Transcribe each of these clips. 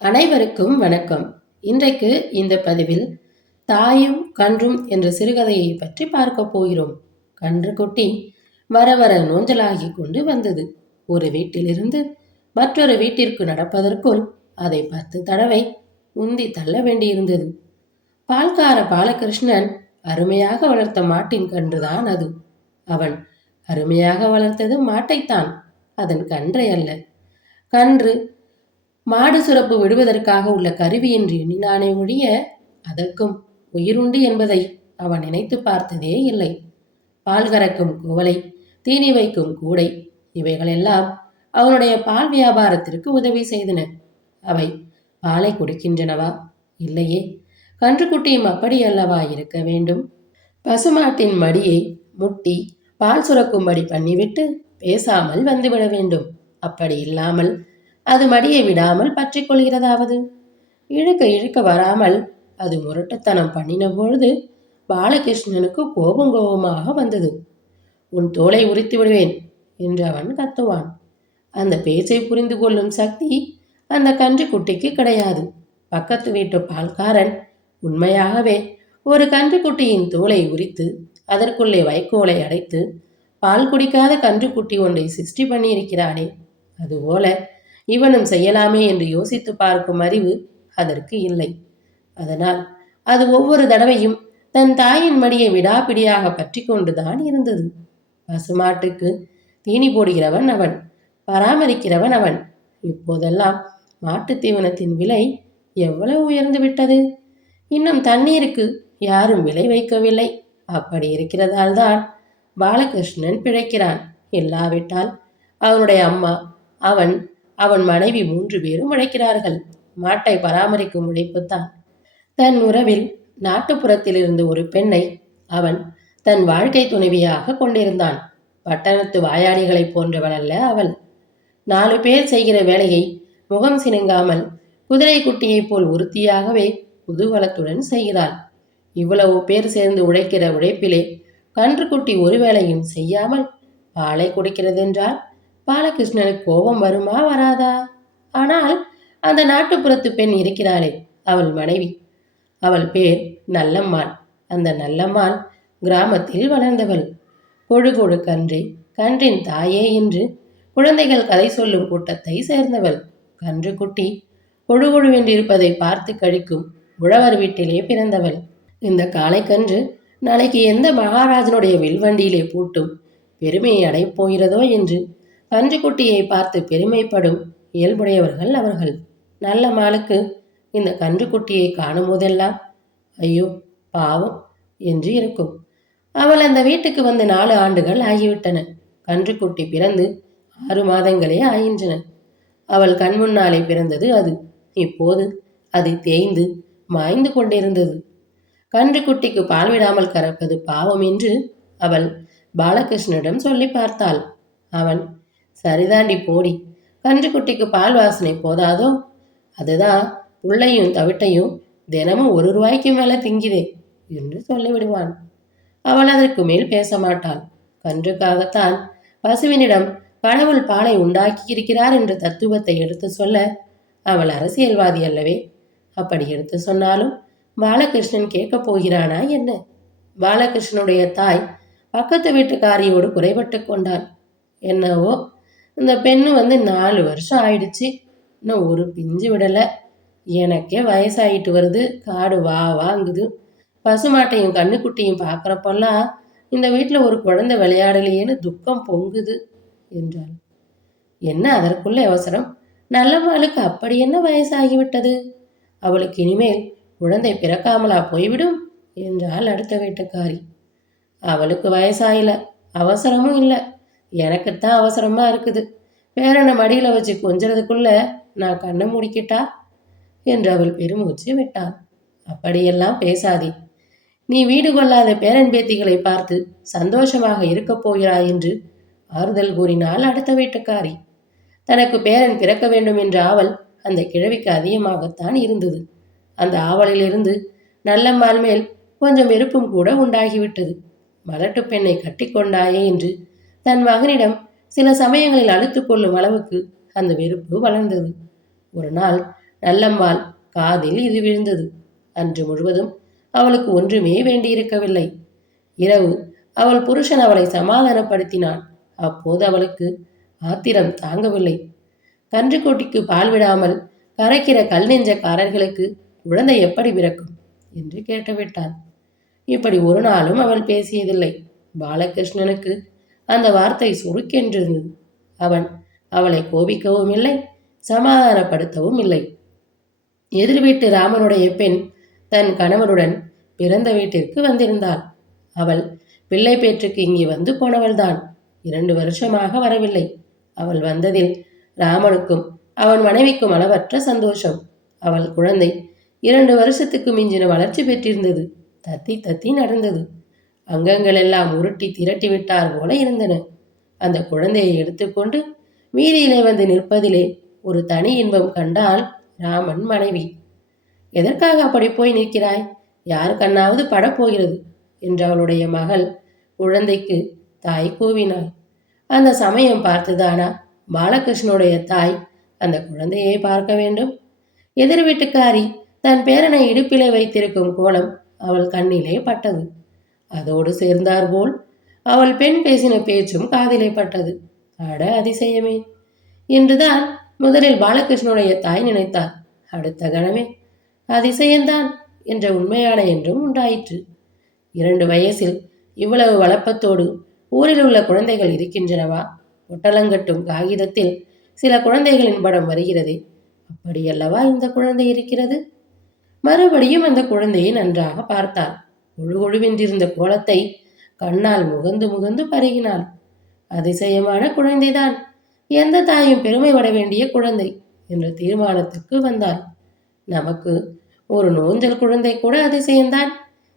அனைவருக்கும் வணக்கம். இன்றைக்கு இந்த பதிவில் தாயும் கன்றும் என்ற சிறுகதையை பற்றி பார்க்க போகிறோம். கன்று குட்டி வர வர நோஞ்சலாகி கொண்டு வந்தது. ஒரு வீட்டிலிருந்து மற்றொரு வீட்டிற்கு நடப்பதற்குள் அதை 10 தடவை உந்தி தள்ள வேண்டியிருந்தது. பால்கார பாலகிருஷ்ணன் அருமையாக வளர்த்த மாட்டின் கன்றுதான் அது. அவன் அருமையாக வளர்த்தது மாட்டைத்தான், அதன் கன்றை அல்ல. கன்று மாடு சுரப்பு விடுவதற்காக உள்ள கருவி என்று எண்ணினானே ஒழிய அதற்கும் உயிருண்டு என்பதை அவன் நினைத்து பார்த்ததே இல்லை. பால் கறக்கும் குவளை, தீனி வைக்கும் கூடை, இவைகளெல்லாம் அவனுடைய பால் வியாபாரத்திற்கு உதவி செய்தன. அவை பாலை கொடுக்கின்றனவா? இல்லையே. கன்றுக்குட்டியும் அப்படி அல்லவா இருக்க வேண்டும்? பசுமாட்டின் மடியை முட்டி பால் சுரக்கும்படி பண்ணிவிட்டு பேசாமல் வந்துவிட வேண்டும். அப்படி இல்லாமல் அது மடியை விடாமல் பற்றி கொள்கிறதாவது. இழுக்க இழுக்க வராமல் அது முரட்டுத்தனம் பண்ணின பொழுது பாலகிருஷ்ணனுக்கு கோபமாக வந்தது. உன் தோலை உரித்து விடுவேன் என்று அவன் கத்துவான். அந்த பேச்சை புரிந்து கொள்ளும் சக்தி அந்த கன்றுக்குட்டிக்கு கிடையாது. பக்கத்து வீட்டு பால்காரன் உண்மையாகவே ஒரு கன்றுக்குட்டியின் தோலை உரித்து அதற்குள்ளே வைக்கோலை அடைத்து பால் குடிக்காத கன்றுக்குட்டி ஒன்றை சிருஷ்டி பண்ணியிருக்கிறானே, அதுபோல இவனும் செய்யலாமே என்று யோசித்து பார்க்கும் அறிவு அதற்கு இல்லை. அதனால் அது ஒவ்வொரு தடவையும் தன் தாயின் மடியை விடாப்பிடியாக பற்றி கொண்டுதான் இருந்தது. பசுமாட்டுக்கு தீனி போடுகிறவன் அவன், பராமரிக்கிறவன் அவன். இப்போதெல்லாம் மாட்டு தீவனத்தின் விலை எவ்வளவு உயர்ந்து விட்டது! இன்னும் தண்ணீருக்கு யாரும் விலை வைக்கவில்லை. அப்படி இருக்கிறதால் தான் பாலகிருஷ்ணன் பிழைக்கிறான். இல்லாவிட்டால் அவனுடைய அம்மா, அவன், அவன் மனைவி 3 பேரும் உழைக்கிறார்கள். மாட்டை பராமரிக்கும் உழைப்புத்தான். தன் உறவில் நாட்டுப்புறத்திலிருந்து ஒரு பெண்ணை அவன் தன் வாழ்க்கை துணைவியாக கொண்டிருந்தான். பட்டணத்து வாயாடிகளை போன்றவள் அல்ல அவள். 4 பேர் செய்கிற வேலையை முகம் சினுங்காமல் குதிரை குட்டியைப் போல் உறுதியாகவே குதூகலத்துடன் செய்கிறாள். இவ்வளவு பேர் சேர்ந்து உழைக்கிற உழைப்பிலே கன்றுக்குட்டி ஒரு வேளையும் செய்யாமல் பாலை குடிக்கிறதென்றால் பாலகிருஷ்ணனுக்கு கோபம் வருமா வராதா? ஆனால் அந்த நாட்டுப்புறத்து பெண் இருக்கிறாளே, அவள் மனைவி, அவள் பேர் நல்லம்மாள். அந்த நல்லம்மாள் கிராமத்தில் வளர்ந்தவள். கொழு கொழு கன்றே, கன்றின் தாயே என்று குழந்தைகள் கதை சொல்லும் கூட்டத்தை சேர்ந்தவள். கன்று குட்டி கொழு கொழுவென்றிருப்பதை பார்த்து கழிக்கும் உழவர் வீட்டிலே பிறந்தவள். இந்த காளைக்கன்று நாளைக்கு எந்த மகாராஜனுடைய வில்வண்டியிலே பூட்டும் பெருமையை அடையப் போகிறதோ என்று கன்றுக்குட்டியை பார்த்து பெருமைப்படும் இயல்புடையவர்கள் அவர்கள். நல்ல மாளுக்கு இந்த கன்றுக்குட்டியை காணும் போதெல்லாம் ஐயோ பாவம் என்று இருக்கும். அவள் அந்த வீட்டுக்கு வந்து 4 ஆண்டுகள் ஆகிவிட்டன. கன்றுக்குட்டி பிறந்து 6 மாதங்களே ஆகின்றன. அவள் கண் முன்னாலே பிறந்தது அது. இப்போது அது தேய்ந்து மாய்ந்து கொண்டிருந்தது. கன்றுக்குட்டிக்கு பால் விடாமல் கறப்பது பாவம் என்று அவள் பாலகிருஷ்ணனிடம் சொல்லி பார்த்தாள். அவன் சரிதாண்டி போடி, கன்றுக்குட்டிக்கு பால் வாசனை போதாதோ? அதுதான் புள்ளையும் தவிட்டையும் தினமும் 1 ரூபாய்க்கு மேல திங்குதே என்று சொல்லிவிடுவான். அவள் அதற்கு மேல் பேச மாட்டாள். கன்றுக்காகத்தான் பசுவினிடம் கடவுள் பாலை உண்டாக்கி இருக்கிறார் என்ற தத்துவத்தை எடுத்து சொல்ல அவள் அரசியல்வாதி அல்லவே. அப்படி எடுத்து சொன்னாலும் பாலகிருஷ்ணன் கேட்கப் போகிறானா என்ன? பாலகிருஷ்ணனுடைய தாய் பக்கத்து வீட்டுக்காரியோடு குறைபட்டு கொண்டாள். என்னவோ இந்த பெண்ணு வந்து 4 வருஷம் ஆயிடுச்சு, இன்னும் ஒரு பிஞ்சு விடலை. எனக்கே வயசாயிட்டு வருது, காடு வா வாங்குது. பசுமாட்டையும் கண்ணுக்குட்டியும் பார்க்குறப்பெல்லாம் இந்த வீட்டில் ஒரு குழந்தை விளையாடலையேன்னு துக்கம் பொங்குது என்றாள். என்ன அதற்குள்ள அவசரம்? நல்லம்மாளுக்கு அப்படி என்ன வயசாகிவிட்டது? அவளுக்கு இனிமேல் குழந்தை பிறக்காமலா போய்விடும் என்றாள் அடுத்த வீட்டுக்காரி. அவளுக்கு வயசாயில, அவசரமும் இல்லை. எனக்குத்தான் அவசரமா இருக்குது. பேரனை மடியில வச்சு கொஞ்சறதுக்குள்ள நான் கண்ணை முடிக்கிட்டா என்று அவள் பெருமூச்சு விட்டாள். அப்படியெல்லாம் பேசாதே. நீ வீடு கொள்ளாத பேரன் பேத்திகளை பார்த்து சந்தோஷமாக இருக்கப் போகிறாய் என்று ஆறுதல் கூறினாள் அடுத்த வீட்டுக்காரி. தனக்கு பேரன் பிறக்க வேண்டும் என்ற ஆவல் அந்த கிழவிக்கு அதிகமாகத்தான் இருந்தது. அந்த ஆவலிலிருந்து நல்லம்மாள் மேல் கொஞ்சம் வெறுப்பும் கூட உண்டாகிவிட்டது. மலட்டு பெண்ணை கட்டி கொண்டாயே என்று தன் மகனிடம் சில சமயங்களில் அழுத்து கொள்ளும் அளவுக்கு அந்த வெறுப்பு வளர்ந்தது. ஒரு நாள் நல்லம்மாள் காதில் இது விழுந்தது. அன்று முழுவதும் அவளுக்கு ஒன்றுமே வேண்டியிருக்கவில்லை. இரவு அவள் புருஷன் அவளை சமாதானப்படுத்தினான். அப்போது அவளுக்கு ஆத்திரம் தாங்கவில்லை. கன்றுக்குட்டிக்கு பால் விடாமல் கரைக்கிற கல் நெஞ்சக்காரர்களுக்கு குழந்தை எப்படி பிறக்கும் என்று கேட்டுவிட்டான். இப்படி ஒரு நாளும் அவள் பேசியதில்லை. பாலகிருஷ்ணனுக்கு அந்த வார்த்தை சுருக்கென்றிருந்தது. அவன் அவளை கோபிக்கவும் இல்லை, சமாதானப்படுத்தவும் இல்லை. எதிர் வீட்டு ராமனுடைய பெண் தன் கணவனுடன் பிறந்த வீட்டிற்கு வந்திருந்தாள். அவள் பிள்ளை பேற்றுக்கு இங்கே வந்து போனவள்தான். 2 வருஷமாக வரவில்லை. அவள் வந்ததில் ராமனுக்கும் அவன் மனைவிக்கும் அளவற்ற சந்தோஷம். அவள் குழந்தை 2 வருஷத்துக்கு மிஞ்சின வளர்ச்சி பெற்றிருந்தது. தத்தி தத்தி நடந்தது. அங்கங்கள் எல்லாம் உருட்டி திரட்டி விட்டார் போல இருந்தன. அந்த குழந்தையை எடுத்துக்கொண்டு வீதியிலே வந்து நிற்பதிலே ஒரு தனி இன்பம் கண்டாள் ராமன் மனைவி. எதற்காக அப்படி போய் நிற்கிறாய்? யார் கண்ணாவது படப்போகிறது என்று அவளுடைய மகள் குழந்தைக்கு தாய் கூவினாள். அந்த சமயம் பார்த்துதானா பாலகிருஷ்ணனுடைய தாய் அந்த குழந்தையை பார்க்க வேண்டும்? எதிர் வீட்டுக்காரி தன் பேரனை இடுப்பிலே வைத்திருக்கும் கோலம் அவள் கண்ணிலே பட்டது. அதோடு சேர்ந்தாற்போல் அவள் பெண் பேசின பேச்சும் காதிலே பட்டது. அட அதிசயமே என்றுதான் முதலில் பாலகிருஷ்ணனுடைய தாய் நினைத்தார். அடுத்த கணமே அதிசயம்தான் என்ற உண்மையான என்றும் உண்டாயிற்று. 2 வயசில் இவ்வளவு வளப்பத்தோடு ஊரில் உள்ள குழந்தைகள் இருக்கின்றனவா? ஒட்டலங்கட்டும் காகிதத்தில் சில குழந்தைகளின் படம் வருகிறதே, அப்படியல்லவா இந்த குழந்தை இருக்கிறது? மறுபடியும் அந்த குழந்தையை நன்றாக பார்த்தாள். கொழுகொழுவென்றிருந்த கோலத்தை கண்ணால் முகந்து முகந்து பருகினாள். அதிசயமான குழந்தைதான், எந்த தாயும் பெருமை பட வேண்டிய குழந்தை என்ற தீர்மானத்துக்கு வந்தாள். நமக்கு ஒரு நோஞ்சல் குழந்தை கூட அதிசயம்தான்,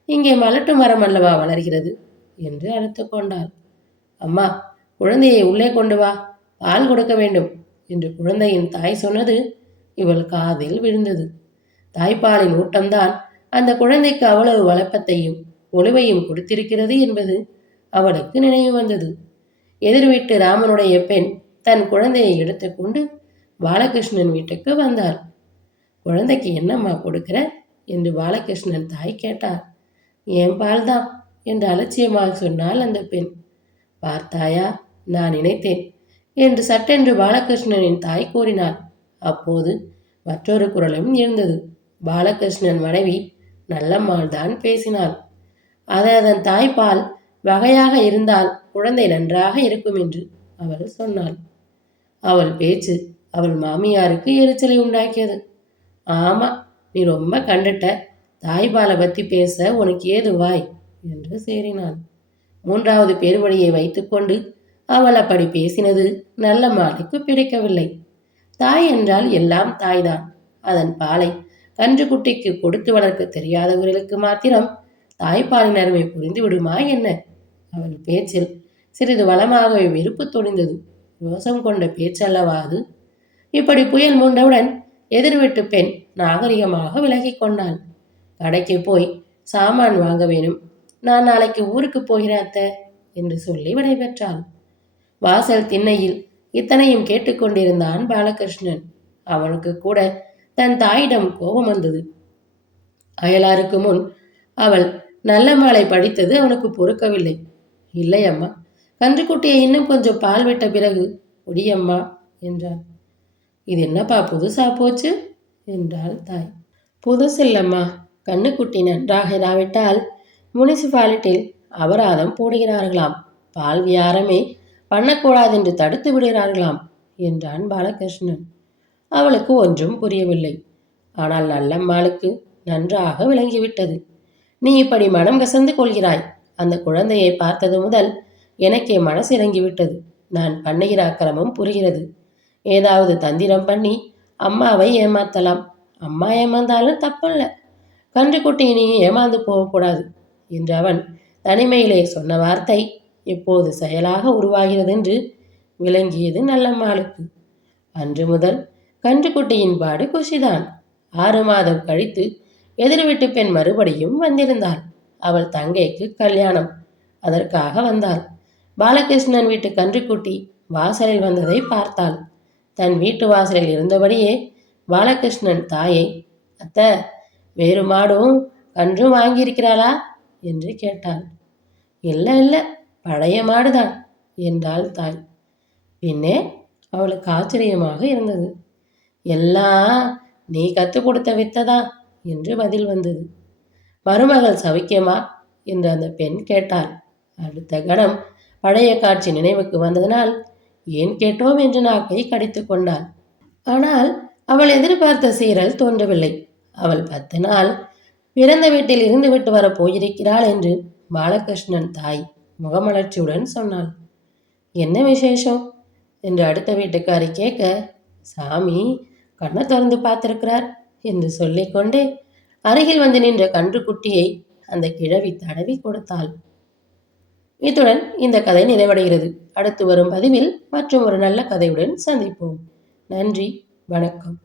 இங்கே மலட்டு மரம் அல்லவா வளர்கிறது என்று அழுத்து கொண்டாள். அம்மா, குழந்தையை உள்ளே கொண்டு வா, பால் கொடுக்க வேண்டும் என்று குழந்தையின் தாய் சொன்னது இவள் காதில் விழுந்தது. தாய்ப்பாலின் ஊட்டம்தான் அந்த குழந்தைக்கு அவ்வளவு வளப்பத்தையும் ஒளிவையும் கொடுத்திருக்கிறது என்பது அவளுக்கு நினைவு வந்தது. எதிர் வீட்டு ராமனுடைய பெண் தன் குழந்தையை எடுத்துக்கொண்டு பாலகிருஷ்ணன் வீட்டுக்கு வந்தார். குழந்தைக்கு என்னம்மா கொடுக்கிற என்று பாலகிருஷ்ணன் தாய் கேட்டார். என் பால் தான் என்று அலட்சியமாக சொன்னால் அந்த பெண். பார்த்தாயா, நான் நினைத்தேன் என்று சட்டென்று பாலகிருஷ்ணனின் தாய் கூறினார். அப்போது மற்றொரு குரலும் எழுந்தது. பாலகிருஷ்ணன் மனைவி நல்லம்மாள் தான் பேசினாள். அதன் தாய்ப்பால் வகையாக இருந்தால் குழந்தை நன்றாக இருக்கும் என்று அவள் சொன்னாள். அவள் பேச்சு அவள் மாமியாருக்கு எரிச்சலை உண்டாக்கியது. ஆமா, நீ ரொம்ப கண்டுட்ட, தாய்ப்பாலை பற்றி பேச உனக்கு ஏது வாய் என்று சேரினான். 3வது பேர்வழியை வைத்துக்கொண்டு அவள் அப்படி பேசினது நல்லம்மாளுக்கு பிடிக்கவில்லை. தாய் என்றால் எல்லாம் தாய்தான். அதன் பாலை கன்றுக்குட்டிக்கு கொடுத்து வளர்க்க தெரியாதவர்களுக்கு மாத்திரம் தாய்ப்பாலின் அருமை புரிந்து விடுமா என்ன? அவள் பேச்சில் சிறிது வளமாகவே வெறுப்பு தொழிந்தது. ரோசம் கொண்ட பேச்சல்லவா அது? இப்படி புயல் மூண்டவுடன் எதிர்விட்டு பெண் நாகரிகமாக விலகி கொண்டாள். கடைக்கு போய் சாமான் வாங்க வேணும், நான் நாளைக்கு ஊருக்கு போகிறேன் அத்தை என்று சொல்லி விடைபெற்றாள். வாசல் திண்ணையில் இத்தனையும் கேட்டுக்கொண்டிருந்தான் பாலகிருஷ்ணன். அவனுக்கு கூட தன் தாயிடம் கோபம் வந்தது. அயலாருக்கு முன் அவள் நல்லம்மாளை படித்தது அவனுக்கு பொறுக்கவில்லை. இல்லை அம்மா, கன்றுக்குட்டியை இன்னும் கொஞ்சம் பால் விட்ட பிறகு குடியம்மா என்றான். இது என்னப்பா புதுசா போச்சு என்றாள் தாய். புதுசில்லம்மா, கண்ணுக்குட்டி நன்றாக இராவிட்டால் முனிசிபாலிட்டியில் அபராதம் போடுகிறார்களாம், பால் வியாரமே பண்ணக்கூடாது என்று தடுத்து விடுகிறார்களாம் என்றான் பாலகிருஷ்ணன். அவளுக்கு ஒன்றும் புரியவில்லை. ஆனால் நல்லம்மாளுக்கு நன்றாக விளங்கிவிட்டது. நீ இப்படி மனம் கசந்து கொள்கிறாய். அந்த குழந்தையை பார்த்தது முதல் எனக்கே மனசு இறங்கிவிட்டது. நான் பண்ணுகிற அக்கிரமம் புரிகிறது. ஏதாவது தந்திரம் பண்ணி அம்மாவை ஏமாத்தலாம். அம்மா ஏமாந்தாலும் தப்பல்ல, கன்றுக்குட்டி நீயும் ஏமாந்து போகக்கூடாது என்று அவன் தனிமையிலே சொன்ன வார்த்தை இப்போது செயலாக உருவாகிறது என்று விளங்கியது நல்லம்மாளுக்கு. அன்று முதல் கன்றுக்குட்டியின் பாடு குஷிதான். 6 மாதம் கழித்து எதிர்விட்டு பெண் மறுபடியும் வந்திருந்தாள். அவள் தங்கைக்கு கல்யாணம், அதற்காக வந்தாள். பாலகிருஷ்ணன் வீட்டு கன்றுக்குட்டி வாசலில் வந்ததை பார்த்தாள். தன் வீட்டு வாசலில் இருந்தபடியே பாலகிருஷ்ணன் தாயை, அத்தை, வேறு மாடும் கன்றும் வாங்கியிருக்கிறாளா என்று கேட்டாள். இல்லை இல்லை, பழைய மாடுதான் என்றாள் தாய். பின்னே அவளுக்கு ஆச்சரியமாக இருந்தது. எல்லாம் நீ கற்றுக் கொடுத்த வித்ததா என்று பதில் வந்தது. மருமகள் சவிக்கியமா என்று அந்த பெண் கேட்டாள். அடுத்த கணம் பழைய காட்சி நினைவுக்கு வந்ததனால் ஏன் கேட்டோம் என்று நாக்கை கடித்து கொண்டாள். ஆனால் அவள் எதிர்பார்த்த சீரல் தோன்றவில்லை. அவள் 10 நாள் பிறந்த வீட்டில் இருந்து விட்டு வரப் போயிருக்கிறாள் என்று பாலகிருஷ்ணன் தாய் முகமலர்ச்சியுடன் சொன்னாள். என்ன விசேஷம் என்று அடுத்த வீட்டுக்காரி கேட்க, சாமி கண்ணை திறந்து பார்த்திருக்கிறார் என்று சொல்லிக்கொண்டே அருகில் வந்து நின்ற கன்றுக்குட்டியை அந்த கிழவி தடவி கொடுத்தாள். இத்துடன் இந்த கதை நிறைவடைகிறது. அடுத்து வரும் பதிவில் மற்றும் ஒரு நல்ல கதையுடன் சந்திப்போம். நன்றி, வணக்கம்.